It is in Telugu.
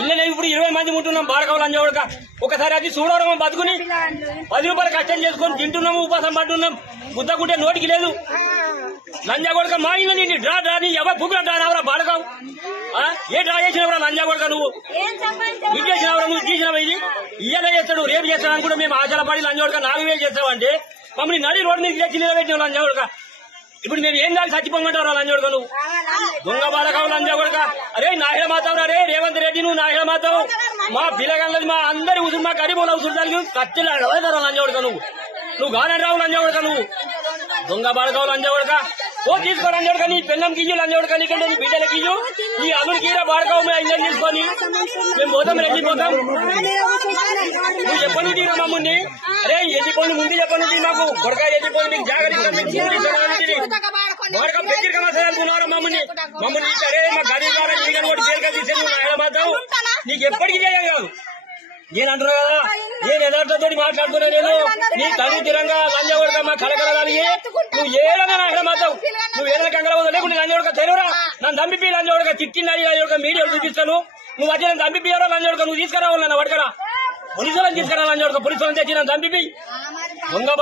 ఇళ్ళనే ఇప్పుడు 20 మంది ఉంటున్నాం బాడకావులు అంజోడక. ఒకసారి అది చూడడం బతుకుని 10 రూపాయలు కష్టం చేసుకొని తింటున్నాము, ఉపాసం పట్టున్నాం. గుద్దకుంటే నోటికి లేదు. లంజా కొడక మా ఇల్లు నీటి డ్రా డ్రా నీ ఎవరు పుగ్గుల డ్రా రావరా బాడకావు. ఏ డ్రా చేసినవరా లంజా కొడక నువ్వు? ఇది చేసినవరా నువ్వు? తీసినవా? ఇది ఇయ్యలే చేస్తాడు, రేపు చేస్తాడు అనుకుంటే మేము ఆచలపడి లంజా కొడక 4000 చేస్తావంటే మమ్మల్ని నడి రోడ్డు మీద తెచ్చి నిలబెట్టినావు లంజా కొడక. ఇప్పుడు మేము ఏం దాకా చచ్చిపోమంటారా లంజా కొడక నువ్వు? దొంగ బాలకావు లంజా కొడక. అరే నాయన మాతావు రే రేవంత్ రెడ్డి, నువ్వు నాయన మాతావు. మా పిల్లగాళ్ళది మా అందరి ఉసురు మా గరీబుల ఉసురుదానికి కట్టెలు అడవైతారా లంజా కొడక నువ్వు? నువ్వు గానే రావు లంజా కొడక నువ్వు. దొంగ బాలకావు లంజా కొడక. ఓ తీసుకో లంజా కొడక, నీ పెళ్ళంకి ఇయ్యు లంజా కొడక, నీకంటే నీ బిడ్డలకి ఇయ్యు, నీ అల్లుడికి బాడకావు ఇంజన్ తీసుకొని మేము పోతాం, రెడ్డిపోతాం. నువ్వు చెప్పను తీరా మమ్మల్ని. అరే ఎత్తిపోయి ముందు చెప్పను మాకు కొడకాయ ఎత్తిపోయి మీకు జాగ్రత్త బాడకం దగ్గరికి మసాలనుకున్నారా మమ్మల్ని. మమ్మల్ని అరే మా గది ద్వారా నీకని కూడా పేరు కలిసి మాతావు. నీకు ఎప్పటికీ చేయం కాదు. నేను అంటున్నా కదా, నేను యథార్థతో మాట్లాడుతున్నా. నేను నీ తల్లి తిరంగా లంజా కొడక మా కలకలగాలి. నువ్వు ఏదైనా నాయన మాతావు, నువ్వు ఏదైనా కంగళ లేకుండా లంజా కొడక తెరువురా. నన్ను దంపిపి లంజా కొడక, చిక్కింది మీడియాలో చూపిస్తాను. నువ్వు వచ్చి నన్ను దంపిపియారా లంజా కొడక, నువ్వు తీసుకురావాలి నన్ను పడకరా. పోలీసులను తీసుకురా లంజా కొడక, పోలీసులను తెచ్చి నన్ను దంపిపి. దొంగ